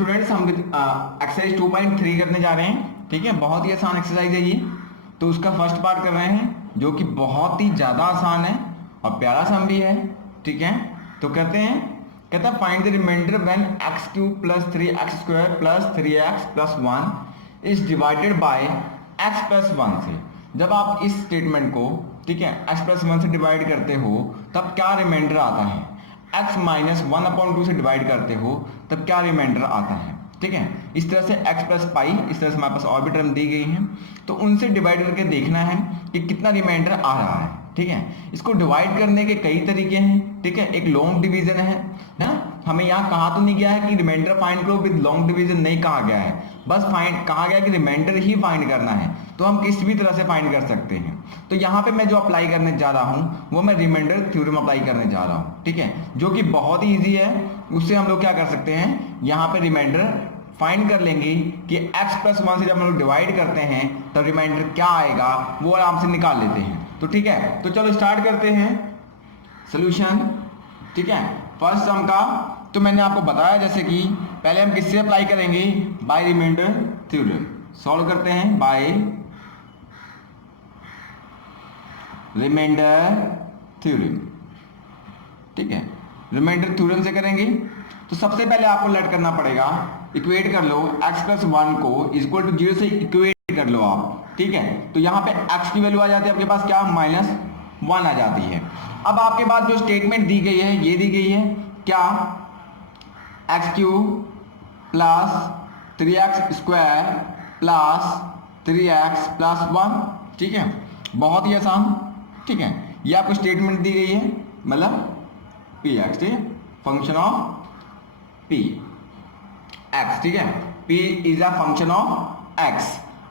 Students हम exercise 2.3 करने जा रहे हैं। ठीक है, बहुत ही आसान एक्सरसाइज है ये। तो उसका फर्स्ट पार्ट कर रहे हैं जो कि बहुत ही ज़्यादा आसान है और प्यारा सम भी है। ठीक है, तो करते हैं। कहता है find the remainder when x cube plus 3x² plus 3x plus 1 is divided by x plus 1 से। जब आप इस स्टेटमेंट को, ठीक है, x प्लस 1 से डिवाइड करते हो तब क्या रिमाइंडर आता है। x माइनस 1/2 से डिवाइड करते हो तब क्या रिमाइंडर आता है। ठीक है, इस तरह से x प्लस पाई, इस तरह से हमारे पास और भी टर्म दी गई हैं, तो उनसे डिवाइड करके देखना है कि कितना रिमाइंडर आ रहा है। ठीक है, इसको डिवाइड करने के कई तरीके हैं। ठीक है, एक लॉन्ग डिवीजन है ना, हमें यहाँ कहा तो नहीं गया है कि रिमाइंडर फाइंड करो विद लॉन्ग डिवीजन, नहीं कहा गया है, बस फाइंड कहा गया कि रिमाइंडर ही फाइंड करना है। तो हम किसी भी तरह से फाइंड कर सकते हैं। तो यहाँ पे मैं जो अप्लाई करने जा रहा हूँ वो मैं रिमाइंडर थ्योरम अप्लाई करने जा रहा हूँ। ठीक है, जो कि बहुत ही ईजी है। उससे हम लोग क्या कर सकते हैं, यहाँ पे रिमाइंडर फाइंड कर लेंगे कि x प्लस 1 से जब हम लोग डिवाइड करते हैं तो रिमाइंडर क्या आएगा वो आराम से निकाल लेते हैं। तो ठीक है, तो चलो स्टार्ट करते हैं सोल्यूशन। ठीक है, फर्स्ट सम का तो मैंने आपको बताया जैसे कि पहले हम किससे अप्लाई करेंगे, बाय रिमाइंडर थ्योरम। सॉल्व करते हैं बाय रिमाइंडर थ्योरम। ठीक है, रिमाइंडर थ्योरम से करेंगे तो सबसे पहले आपको लेट करना पड़ेगा, इक्वेट कर लो x प्लस 1 को इक्वल टू 0 से इक्वेट कर लो आप। ठीक है, तो यहाँ पे x की वैल्यू आ जाती है आपके पास क्या, -1 आ जाती है। अब आपके पास जो स्टेटमेंट दी गई है ये दी गई है क्या, x³ plus 3x² plus 3x plus 1। ठीक है, बहुत ही आसान। ठीक है, ये आपको स्टेटमेंट दी गई है, मतलब px, ठीक है, फंक्शन ऑफ p x। ठीक है, p is a function of x।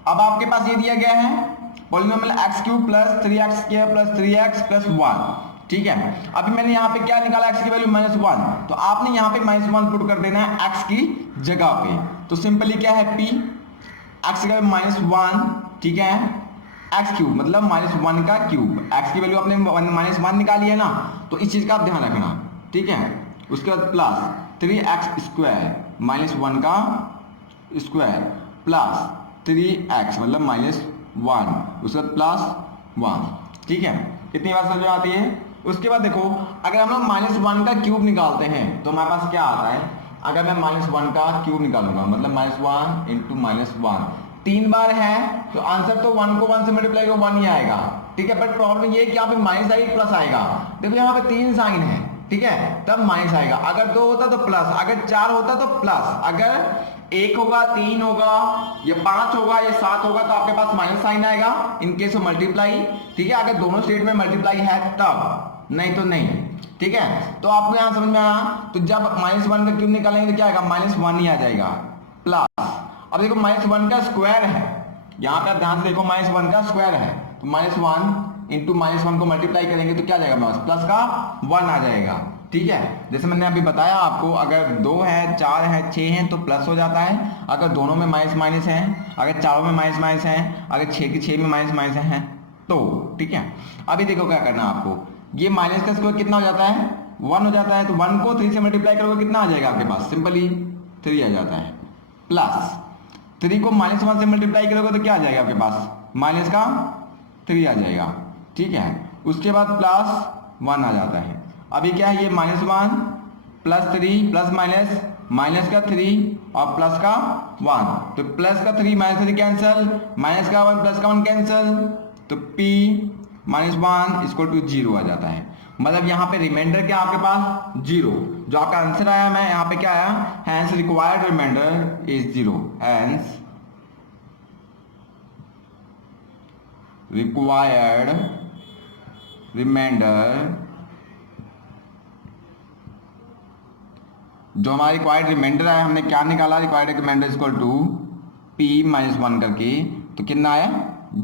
अब आपके पास ये दिया गया है polynomial x³ plus 3x² plus 3x plus 1। ठीक है, अभी मैंने यहाँ पे क्या निकाला, x की वैल्यू -1, तो आपने यहाँ पे -1 पुट कर देना है x की जगह पे। तो सिंपली क्या है, p x की वैल्यू -1, ठीक है, x³ मतलब -1 का क्यूब, x की वैल्यू आपने -1 निकाली है ना, तो इस चीज का आप ध्यान रखना। ठीक है, उसके बाद प्लस 3x² -1 का स्क्वायर प्लस 3x मतलब -1, उसके बाद प्लस 1। ठीक है, कितनी बार समझ में आती है। उसके बाद देखो, अगर हम लोग -1 का क्यूब निकालते हैं तो हमारे पास क्या आता है, अगर मैं -1 का क्यूब निकालूंगा मतलब -1 इंटू -1 3 बार है, तो आंसर तो 1 को 1 से मल्टीप्लाई करो 1 ही आएगा। ठीक है, बट प्रॉब्लम ये है कि यहाँ पे माइनस आएगा प्लस आएगा। देखो यहाँ पे 3 साइन है, ठीक है, तब माइनस आएगा। अगर 2 होता तो प्लस, अगर 4 होता तो प्लस, अगर 1 होगा, 3 होगा, या 5 होगा, या 7 होगा तो आपके पास माइनस साइन आएगा इन केस ऑफ मल्टीप्लाई। ठीक है, अगर दोनों स्टेट में मल्टीप्लाई है तब, नहीं तो नहीं। ठीक है, तो आपको यहां समझ में आया। तो जब -1 का क्यूब निकालेंगे तो क्या आएगा, -1 ही आ जाएगा प्लस। अब देखो -1 का स्क्वायर है, यहाँ पे ध्यान से देखो -1 का स्क्वायर है, तो -1 इंटू -1 को मल्टीप्लाई करेंगे तो क्या आ जाएगा, प्लस का 1 आ जाएगा। ठीक है, जैसे मैंने अभी बताया आपको, अगर 2 है, 4 है, 6 है तो प्लस हो जाता है, अगर दोनों में माइनस माइनस है, अगर चारों में माइनस माइनस है, अगर 6 के 6 में माइनस माइनस है तो। ठीक है, अभी देखो क्या करना है आपको, ये माइनस का स्क्वायर कितना हो जाता है, 1 हो जाता है, तो 1 को 3 से मल्टीप्लाई करोगे कितना आ जाएगा आपके पास, सिंपली 3 आ जाता है, प्लस 3 को -1 से मल्टीप्लाई करोगे तो क्या आ जाएगा आपके पास, माइनस का 3 आ जाएगा। ठीक है, उसके बाद प्लस 1 आ जाता है। अभी क्या है, ये -1 प्लस 3 प्लस माइनस का 3 और प्लस का 1, तो प्लस का 3 -3 कैंसिल, माइनस का 1 प्लस का 1 कैंसिल, तो p -1 इक्वल टू 0 आ जाता है। मतलब यहाँ पे रिमाइंडर क्या आपके पास 0, जो आपका आंसर आया, मैं यहाँ पे क्या आया, hence required remainder is 0, hence required remainder, जो हमारा रिक्वायर्ड रिमाइंडर है, हमने क्या निकाला, required remainder equal to p -1 करके, तो कितना आया,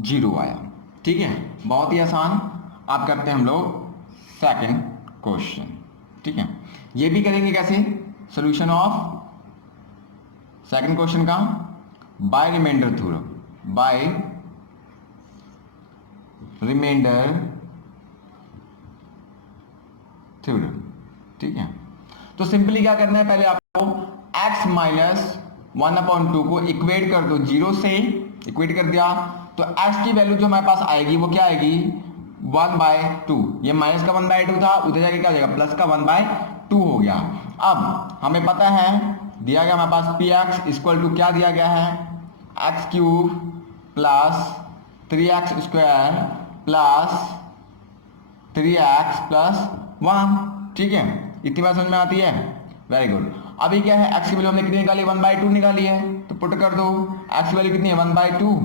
0 आया। ठीक है, बहुत ही आसान। आप करते हैं हम लोग सेकंड क्वेश्चन। ठीक है, ये भी करेंगे कैसे, सॉल्यूशन ऑफ सेकंड क्वेश्चन का by remainder theorem, by remainder theorem. ठीक है, तो सिंपली क्या करना है, पहले आपको x माइनस 1/2 को इक्वेट कर दो 0 से, इक्वेट कर दिया तो x की वैल्यू जो हमारे पास आएगी वो क्या आएगी 1/2। ये माइनस का 1/2 था, उधर जाके क्या हो जाएगा प्लस का 1/2 हो गया। अब हमें पता है दिया गया हमारे पास px इक्वल टू क्या दिया गया है x³ plus 3x² plus 3x plus 1। ठीक है, इतनी बात समझ में आती है, वेरी गुड। अभी क्या है x की वैल्यू हमने कितनी निकाली 1/2 निकाली है, तो पुट कर दो x की वैल्यू कितनी है 1/2।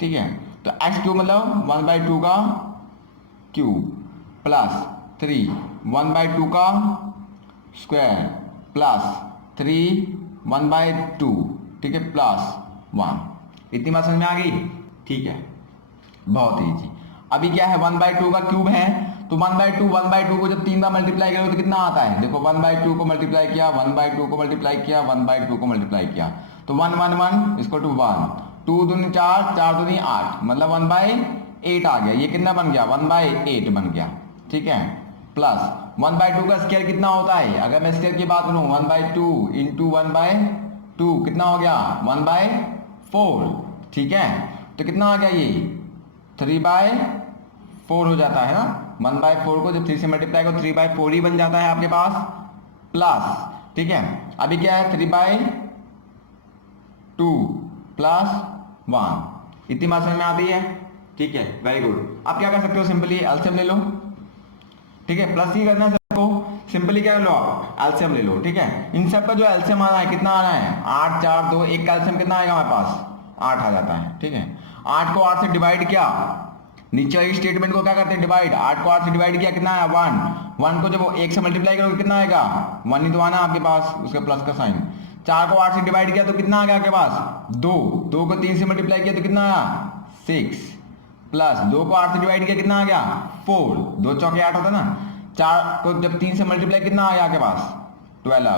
ठीक है, तो x³ मतलब 1/2 का क्यूब प्लस 3 1/2 का स्क्वायर प्लस 3 1/2। ठीक है, प्लस 1। इतनी बात समझ में आ गई? ठीक है, बहुत ईजी। अभी क्या है 1/2 का क्यूब है, तो 1/2 को जब 3 बार मल्टीप्लाई करोगे तो कितना आता है, देखो 1/2 को मल्टीप्लाई किया 1/2 को मल्टीप्लाई किया 1/2 को मल्टीप्लाई किया तो 1 1 1 इसको टू 1 2 दूनी 4 4 दूनी 8 मतलब 1/8 आ गया। ये कितना बन गया 1/8 बन गया। ठीक है, प्लस 1/2 का स्क्वायर कितना होता है, अगर मैं स्क्वायर की बात करूं 1/2 इंटू 1/2 कितना हो गया 1/4। ठीक है, तो कितना आ गया ये 3/4 हो जाता है ना। 1/4 को जब 3 से मल्टीप्लाई करो 3/4 ही बन जाता है आपके पास प्लस। ठीक है, अभी क्या है 3/2 प्लस 1। इतनी बात समझ में आती है? ठीक है, वेरी गुड। आप क्या कर सकते हो सिंपली एलसीएम ले लो। ठीक है, प्लस ही करना है सबको, सिंपली क्या कर लो आप एलसीएम ले लो। ठीक है, इन सब का जो एलसीएम आना है कितना आना है 8 4 2 1 का एलसीएम कितना आएगा हमारे पास 8 आ जाता है। ठीक है, 8 को 8 से डिवाइड किया, नीचे वाली स्टेटमेंट को क्या करते हैं डिवाइड, 8 को 8 से डिवाइड किया कितना आया 1 1 को जब 1 से मल्टीप्लाई करोगे कितना आएगा 1 ही तो आना आपके पास, उसके प्लस का साइन। 4 को 8 से डिवाइड किया तो कितना आ गया आपके पास 2 2 को 3 से मल्टीप्लाई किया तो कितना आया 6 प्लस 2 को 8 से डिवाइड किया कितना आ गया 4 2 चौके 8 होता ना। 4 को जब 3 से मल्टीप्लाई कितना आ गया आपके पास 12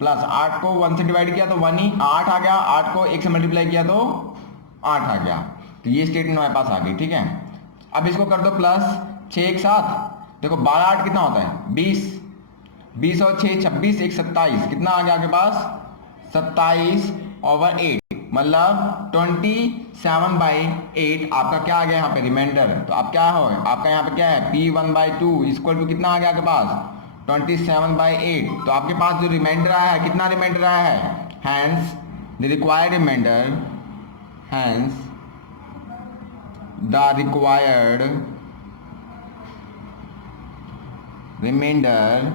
प्लस 8 को 1 से डिवाइड किया तो 1 ही 8 आ गया, 8 को 1 से मल्टीप्लाई किया तो 8 आ गया। तो ये स्टेटमेंट हमारे पास आ गई। ठीक है, अब इसको कर दो प्लस 6 एक साथ, देखो 12 8 कितना होता है 20 20 और 6 26 1 27 कितना आ गया आपके पास 27/8 मतलब 27/8 आपका क्या आ गया यहाँ पे रिमाइंडर। तो आप क्या हो आपका यहाँ पे क्या है P1/2 इक्वल टू कितना आ गया आपके पास 27/8। तो आपके पास जो रिमाइंडर आया है कितना रिमाइंडर आया है, hence the required remainder, hence the required remainder,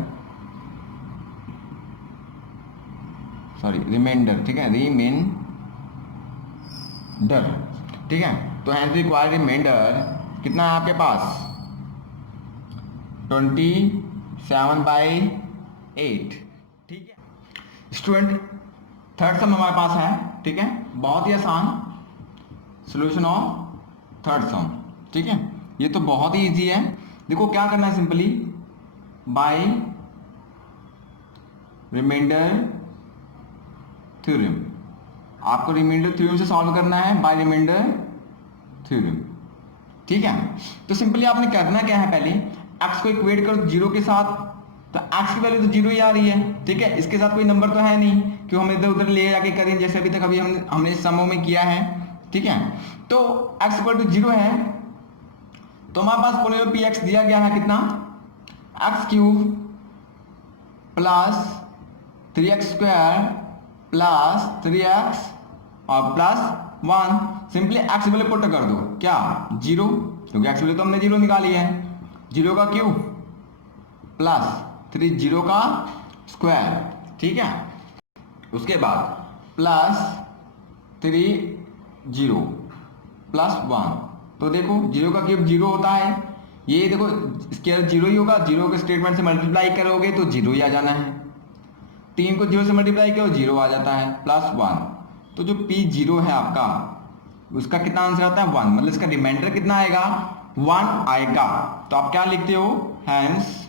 sorry remainder. ठीक है, रिमाइंडर। ठीक है, तो हैंस रिक्वायर्ड रिमाइंडर कितना है आपके पास 27/8। ठीक है स्टूडेंट, थर्ड सम हमारे पास है। ठीक है, बहुत ही आसान सॉल्यूशन ऑफ थर्ड सम। ठीक है, ये तो बहुत ही इजी है। देखो क्या करना है सिंपली बाय रिमाइंडर थ्योरम, आपको रिमाइंडर थ्योरम से सॉल्व करना है बाय रिमाइंडर थ्योरम। ठीक है, तो सिंपली आपने करना क्या है पहले x को इक्वेट करो 0 के साथ, तो x की वैल्यू तो 0 ही आ रही है। ठीक है, इसके साथ कोई नंबर तो है नहीं क्यों हम इधर उधर ले जाके करें जैसे अभी तक अभी हमने समों में किया है। ठीक है, तो x इक्वल टू 0 है तो हमारे पास पोलिनोमियल px दिया गया है कितना x³ plus 3x² plus 3x और plus 1। Simply x value put कर दो क्या 0, क्योंकि x वैल्यू तो हमने 0 निकाली है। 0 का क्यूब प्लस 3 0 का स्क्वायर। ठीक है, उसके बाद प्लस 3 0 प्लस 1। तो देखो 0 का क्यूब 0 होता है, ये देखो स्क्वायर 0 ही होगा, 0 के स्टेटमेंट से मल्टीप्लाई करोगे तो 0 ही आ जाना है। 3 को 0 से मल्टीप्लाई करो 0 आ जाता है प्लस 1। तो जो P0 है आपका उसका कितना आंसर आता है 1, मतलब इसका रिमाइंडर कितना आएगा 1 आएगा। तो आप क्या लिखते हो hence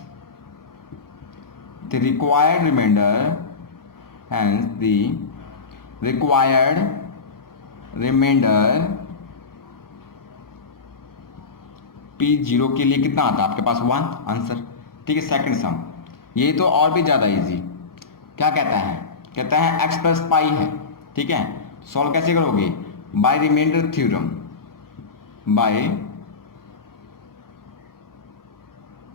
the required remainder, hence the required remainder P0 के लिए कितना आता है आपके पास 1 आंसर। ठीक है, सेकंड सम ये तो और भी ज्यादा इजी क्या कहता है कहता है एक्स प्लस पाई है, ठीक है। सॉल्व कैसे करोगे? बाय रिमाइंडर थ्योरम, बाय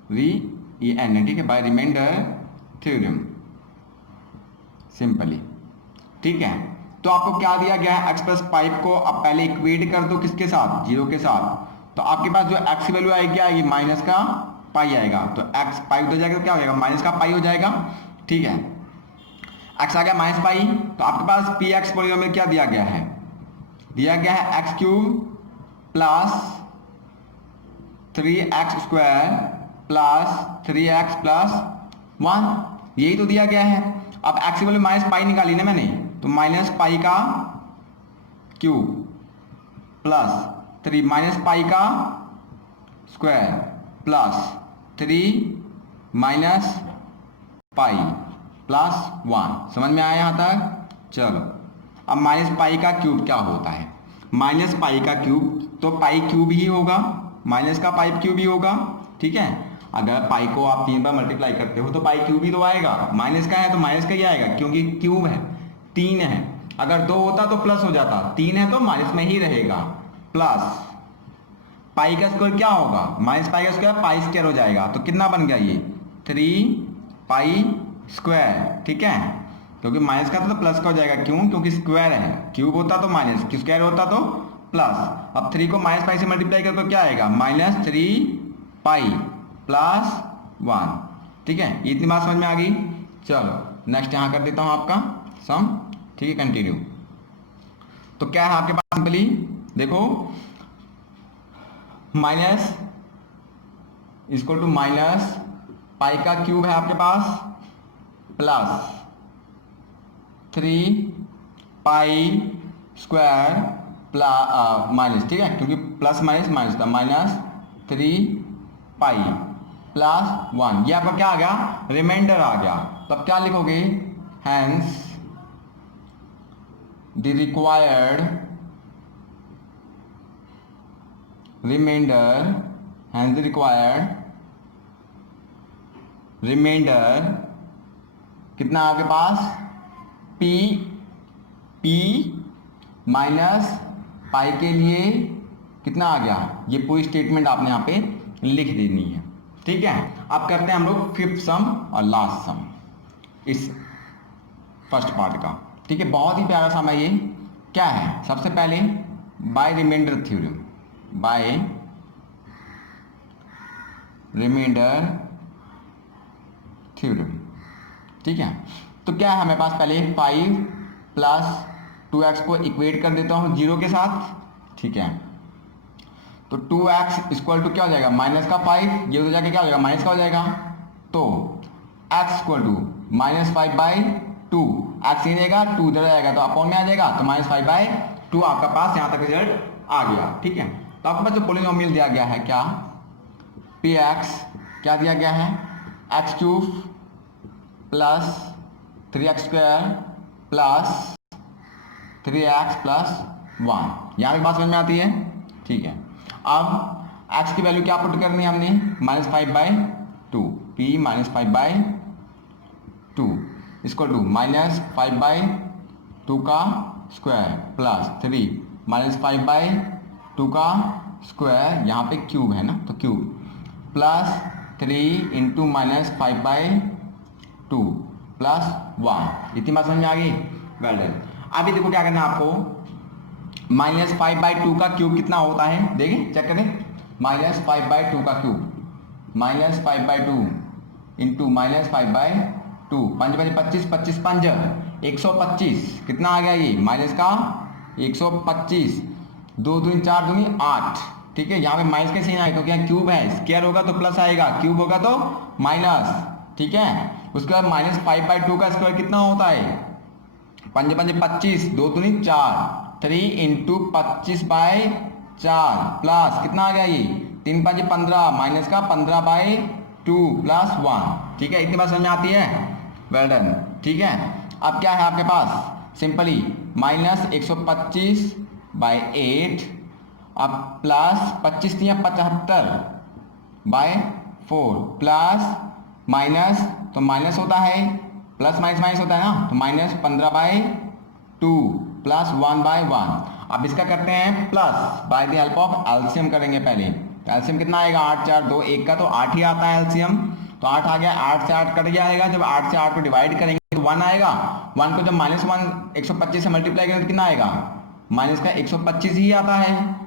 ठीक है, बाय रिमाइंडर थ्योरम सिंपली, ठीक है। तो आपको क्या दिया गया है? एक्स प्लस पाई को आप पहले इक्वेट कर दो किसके साथ? 0 के साथ। तो आपके पास जो एक्स की वैल्यू आएगी क्या आएगी? माइनस का पाई आएगा। तो एक्स पाई उधर जाएगा तो क्या हो जाएगा? माइनस का पाई हो जाएगा, ठीक है। एक्स आ गया माइनस पाई, तो आपके पास पी एक्स पॉलिनोमियल क्या दिया गया है? दिया गया है x cube plus 3x² plus 3x plus 1, यही तो दिया गया है। अब एक्स की वैल्यू माइनस पाई निकाली ना मैंने, तो माइनस पाई का क्यूब प्लस 3 माइनस पाई का square plus 3 minus pi plus 1। समझ में आया यहाँ तक? चलो, अब माइनस पाई का क्यूब क्या होता है? माइनस पाई का क्यूब तो पाई क्यूब ही होगा, माइनस का पाई क्यूब ही होगा, ठीक है। अगर पाई को आप 3 बार मल्टीप्लाई करते हो तो पाई क्यूब ही तो आएगा। माइनस का है तो माइनस का ही आएगा, क्योंकि क्यूब है, 3 है। अगर 2 होता तो प्लस हो जाता, 3 है तो माइनस में ही रहेगा। प्लस पाई का स्क्वायर क्या होगा? माइनस पाई का स्क्वायर पाई स्क्वायर हो जाएगा। तो कितना बन गया ये? 3 पाई स्क्वायर, ठीक है। क्योंकि माइनस का तो प्लस का हो जाएगा, क्यों? क्योंकि स्क्वायर है। क्यूब होता तो माइनस, स्क्वायर होता तो प्लस। अब 3 को माइनस पाई से मल्टीप्लाई कर तो क्या आएगा? -3 पाई प्लस 1, ठीक है। इतनी बात समझ में आ गई? चलो नेक्स्ट यहाँ कर देता हूँ आपका सम, ठीक है। कंटिन्यू। तो क्या है आपके पास? सिंपली देखो, minus equal to minus pi का क्यूब है आपके पास plus 3 pi square plus minus, ठीक है, क्योंकि प्लस माइनस माइनस था, -3 पाई प्लस 1। ये आपका क्या आ गया? रिमाइंडर आ गया। तो अब क्या लिखोगे? Hence the required remainder, hence the required remainder कितना आपके पास? पी माइनस पाई के लिए कितना आ गया? ये पूरी स्टेटमेंट आपने यहाँ पे लिख देनी है, ठीक है। अब करते हैं हम लोग फिफ्थ सम और लास्ट सम इस फर्स्ट पार्ट का, ठीक है। बहुत ही प्यारा सम है ये। क्या है? सबसे पहले by remainder theorem, by remainder theorem, ठीक है। तो क्या है हमारे पास? पहले 5 प्लस 2x को इक्वेट कर देता हूँ 0 के साथ, ठीक है। तो 2x इक्वल टू क्या हो जाएगा? माइनस का 5, ये तो जाके क्या हो जाएगा? माइनस का हो जाएगा। तो x इक्वल टू -5/2, x नहीं जाएगा, 2 इधर जाएगा तो अपॉन में आ जाएगा, तो -5/2 आपका पास यहाँ तक रिजल्ट आ गया, ठीक है। तो आपके पास जो पॉलिनोमियल दिया गया है क्या? px क्या दिया गया है? x³ plus 3x² plus 3x plus 1। यहाँ की बात समझ में आती है, ठीक है। अब x की वैल्यू क्या पुट करनी है हमने? -5/2, p -5/2 इसको टू -5/2 का स्क्वायर प्लस 3 -5/2 का स्क्वायर, यहाँ पे क्यूब है ना, तो क्यूब प्लस 3 इंटू -5/2 प्लस 1। इतनी बात समझ में आ गई? Well done. अभी देखो क्या करना है आपको, -5/2 का क्यूब कितना होता है? देखिए चेक करें, -5/2 का क्यूब -5/2 इंटू -5/2, 5 5 25, 25 5 125, कितना आ गया ये? माइनस का 125, 2 दूनी 4 दूनी 8, ठीक है। यहाँ पे माइनस कैसे नहीं आएगा? क्योंकि यहाँ क्यूब है, स्क्वायर होगा तो प्लस आएगा, क्यूब होगा तो माइनस, ठीक है। उसके बाद -5/2 का स्क्वायर कितना होता है? 5 5 25, 2 दूनी 4, 3 इंटू 25/4 प्लस कितना आ गया ये? 3 5 15, माइनस का 15/2 प्लस 1, ठीक है। इतनी बात समझ में आती है? वेल डन, ठीक है। अब क्या है आपके पास? सिंपली -125/8, अब प्लस 25 या 75/4 प्लस माइनस, तो माइनस होता है प्लस माइनस माइनस होता है ना, तो -15/2 प्लस 1/1। अब इसका करते हैं plus by the help of LCM करेंगे पहले। तो एलसीएम कितना आएगा, 8 4 2 1 का तो 8 ही आता है एलसीएम, तो 8 आ गया, 8 से 8 कट जाएगा। जब 8 से 8 को डिवाइड करेंगे तो 1 आएगा। 1 को जब -1 125 से मल्टीप्लाई करेंगे तो कितना आएगा, माइनस का 125 ही आता है।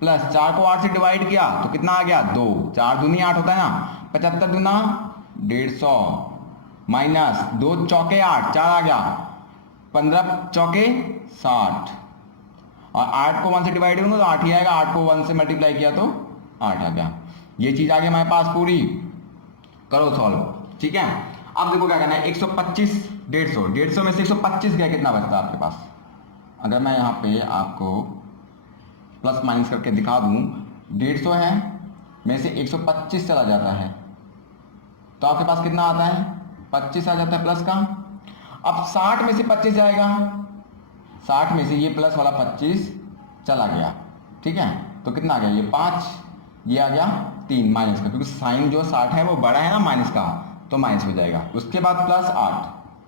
प्लस 4 को 8 से डिवाइड किया तो कितना आ गया, 2, 4 दूनी 8 होता है ना, 75 दूना 150 माइनस 2 चौके 8, 4 आ गया, 15 चौके 60, और 8 को 1 से डिवाइड करूंगा तो 8 ही आएगा, 8 को 1 से मल्टीप्लाई किया तो 8 आ गया। ये चीज आ गई हमारे पास पूरी, करो सॉल्व। ठीक है, अब देखो क्या करना है, 125 150 में से 125 गया, कितना बचता है आपके पास। अगर मैं यहाँ पे आपको प्लस माइनस करके दिखा दूं, 150 है में से 125 चला जाता है तो आपके पास कितना आता है, 25 आ जाता है प्लस का। अब 60 में से 25 जाएगा, 60 में से ये प्लस वाला 25 चला गया, ठीक है, तो कितना आ गया, ये 5, ये आ गया 3 माइनस का, क्योंकि साइन जो 60 है वो बड़ा है ना माइनस का, तो माइनस हो जाएगा। उसके बाद प्लस 8,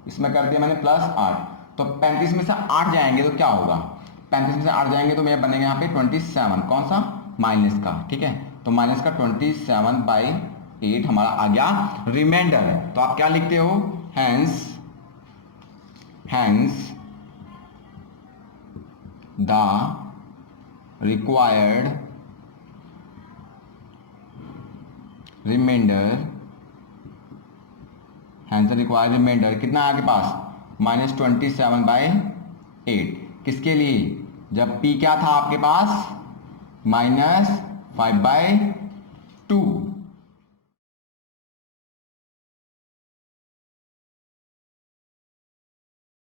इसमें कर दिया मैंने प्लस 8, तो 35 में से 8 जाएंगे तो क्या होगा, 35 में से 8 जाएंगे तो मेरा बनेगा यहाँ पे 27, कौन सा, माइनस का, ठीक है, तो माइनस का 27/8 हमारा आ गया रिमाइंडर। तो आप क्या लिखते हो, hence the required remainder, hence the required remainder कितना है आपके पास, -27/8। किसके लिए, जब p क्या था आपके पास, -5/2